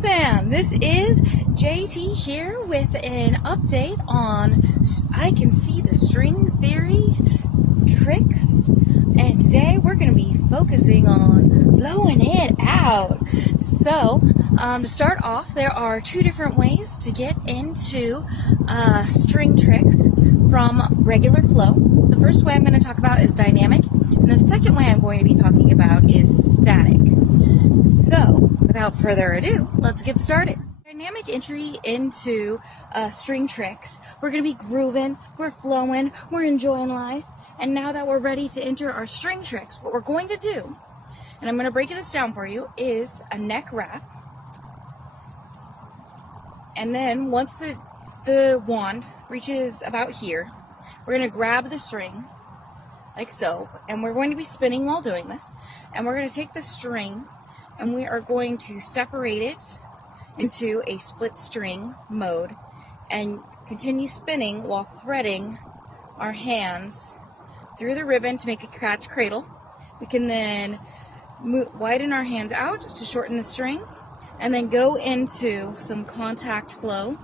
fam, this is JT here with an update on I Can See the String Theory tricks, and today we're going to be focusing on blowing it out. So to start off, there are two different ways to get into string tricks from regular flow. The first way I'm going to talk about is dynamic, and the second way I'm going to be talking about is static. So, without further ado, let's get started. Dynamic entry into string tricks. We're going to be grooving, we're flowing, we're enjoying life, and now that we're ready to enter our string tricks, what we're going to do, and I'm going to break this down for you, is a neck wrap. And then once the wand reaches about here, we're going to grab the string, like so, and we're going to be spinning while doing this, and we're going to take the string and we are going to separate it into a split string mode and continue spinning while threading our hands through the ribbon to make a cat's cradle. We can then widen our hands out to shorten the string and then go into some contact flow.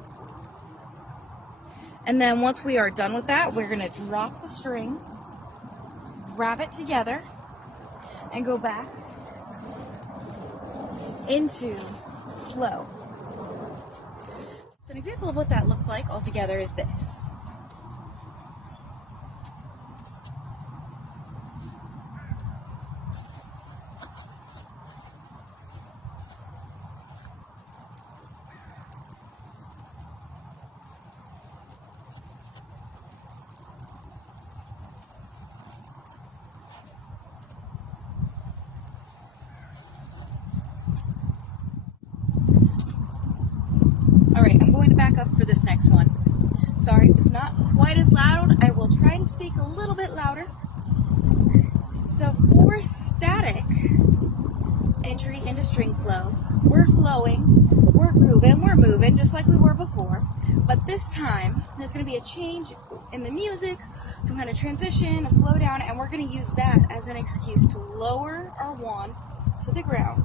And then once we are done with that, we're going to drop the string, grab it together, and go back into flow. So an example of what that looks like altogether is this. Alright, I'm going to back up for this next one. Sorry if it's not quite as loud. I will try to speak a little bit louder. So for static entry into string flow, we're flowing, we're grooving, we're moving just like we were before. But this time, there's going to be a change in the music, some kind of transition, a slowdown, and we're going to use that as an excuse to lower our wand to the ground.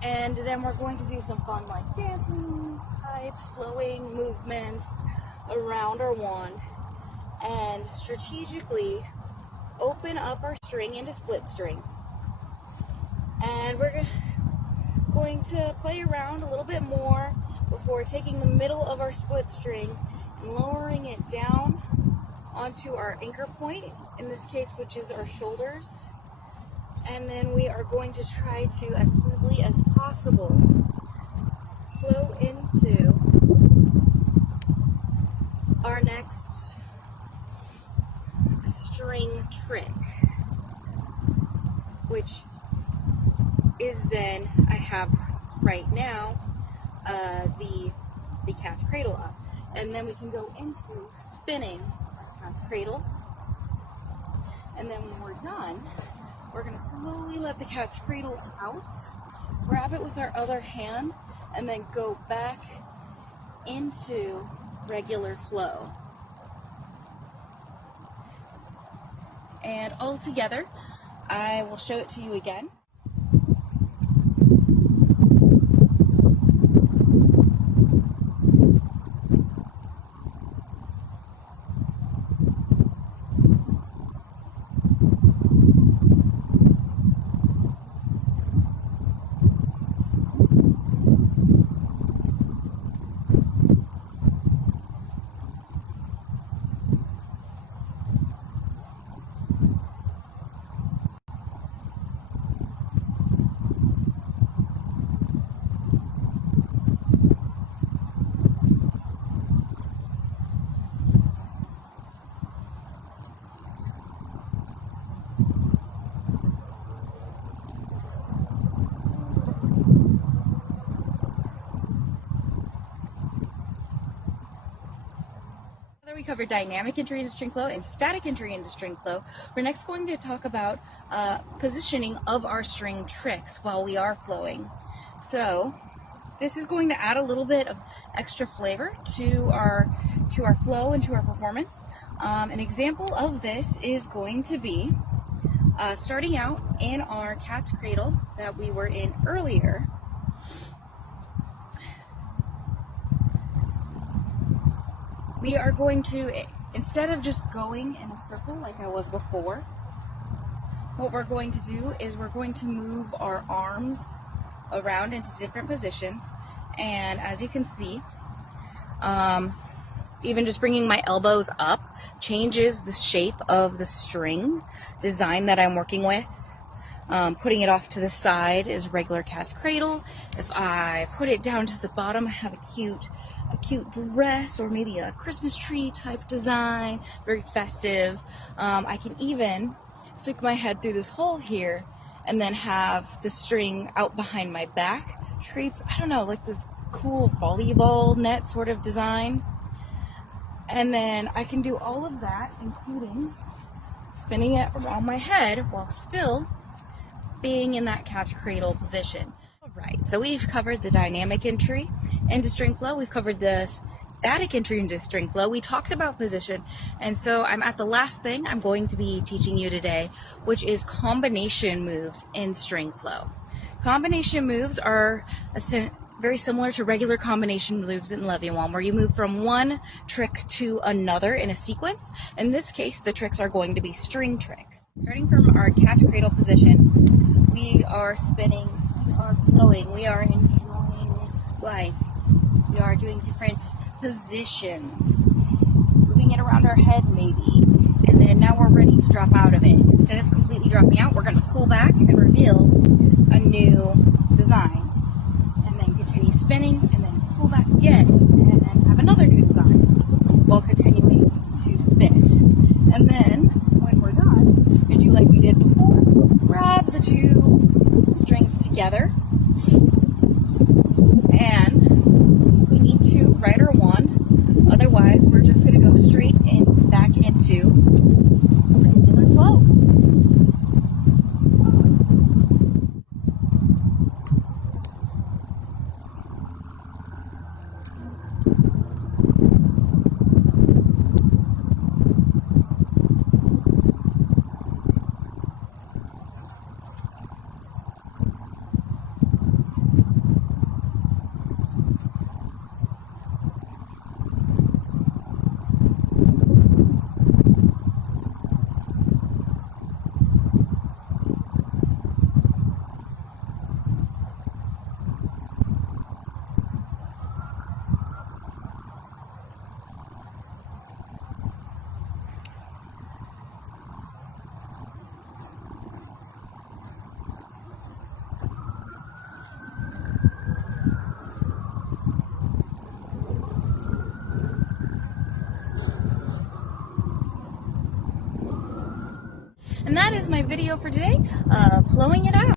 And then we're going to do some fun like dancing, type, flowing movements around our wand and strategically open up our string into split string. And we're going to play around a little bit more before taking the middle of our split string and lowering it down onto our anchor point, in this case, which is our shoulders. And then we are going to try to, as smoothly as possible, flow into our next string trick, which is then, I have right now, the cat's cradle up. And then we can go into spinning our cat's cradle. And then when we're done, we're going to slowly let the cat's cradle out, grab it with our other hand, and then go back into regular flow. And all together, I will show it to you again. We covered dynamic entry into string flow and static entry into string flow. We're next going to talk about positioning of our string tricks while we are flowing. So this is going to add a little bit of extra flavor to our flow and to our performance. An example of this is going to be starting out in our cat's cradle that we were in earlier. we are going to, instead of just going in a circle like I was before, what we're going to do is we're going to move our arms around into different positions. And as you can see, even just bringing my elbows up changes the shape of the string design that I'm working with. Putting it off to the side is regular cat's cradle. If I put it down to the bottom, I have a cute dress or maybe a Christmas tree type design, very festive. I can even stick my head through this hole here and then have the string out behind my back. Creates, I don't know, like this cool volleyball net sort of design. And then I can do all of that, including spinning it around my head while still being in that cat's cradle position. Alright, so we've covered the dynamic entry into string flow, we've covered the static entry into string flow, we talked about position, and so I'm at the last thing I'm going to be teaching you today, which is combination moves in string flow. Combination moves are very similar to regular combination moves in Leviathan, where you move from one trick to another in a sequence. In this case, the tricks are going to be string tricks. Starting from our cat's cradle position, we are spinning, we are flowing, we are enjoying life. We are doing different positions, moving it around our head maybe, and then now we're ready to drop out of it. Instead of completely dropping out, we're going to pull back and reveal a new design. Spinning, and then pull back again, and then have another new design while continuing to spin. And then, when we're done, we do like we did before. Grab the two strings together, and we need to right or one, otherwise we're just going to go straight back into regular flow. And that is my video for today, flowing it out.